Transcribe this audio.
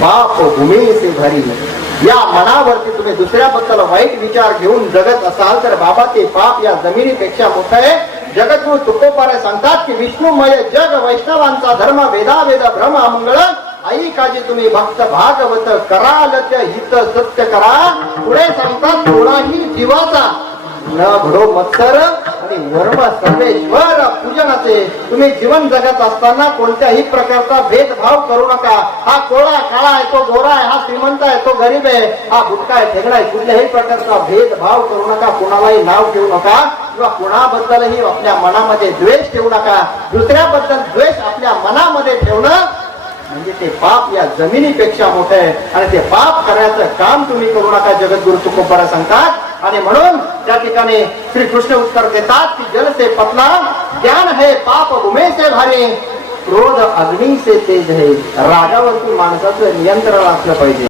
पाप भूमी से भरी. या मनावरती तुम्ही दुसऱ्याबद्दल वाईट विचार घेऊन जगत असाल तर बाबा ते पाप या जमिनीपेक्षा मोठं आहे. जगद्गुरु तुकोबाराय सांगतात की विष्णुमय जग वैष्णवांचा धर्म वेदा वेद भ्रम अमंगळ आई काजी तुम्ही भक्त भागवत कराल हित सत्य करा. पुढे सांगतात कोणाही जीवाचा न भरो मत्सर आणि वर्म सर्वेश्वर पूजनाचे. तुम्ही जीवन जगत असताना कोणत्याही प्रकारचा भेदभाव करू नका. हा कोळा काळा आहे, तो गोरा आहे, हा श्रीमंत आहे, तो गरीब आहे, हा बुटका आहे, ठेगडा आहे, कुठल्याही प्रकारचा भेदभाव करू नका. कोणालाही नाव ठेवू नका किंवा कोणाबद्दलही आपल्या मनामध्ये द्वेष ठेवू नका. दुसऱ्याबद्दल द्वेष आपल्या मनामध्ये ठेवणं म्हणजे ते पाप या जमिनीपेक्षा मोठे आहे आणि ते पाप करायचं काम तुम्ही करू नका. जगद्गुरु तुकोबाराय सांगतात. आणि म्हणून त्या ठिकाणी श्री कृष्ण उत्तर देतात की जल से पतला ज्ञान है पाप भूमे से भारी क्रोध अग्नि से तेज है. रागावरती माणसाचं नियंत्रण असलं पाहिजे.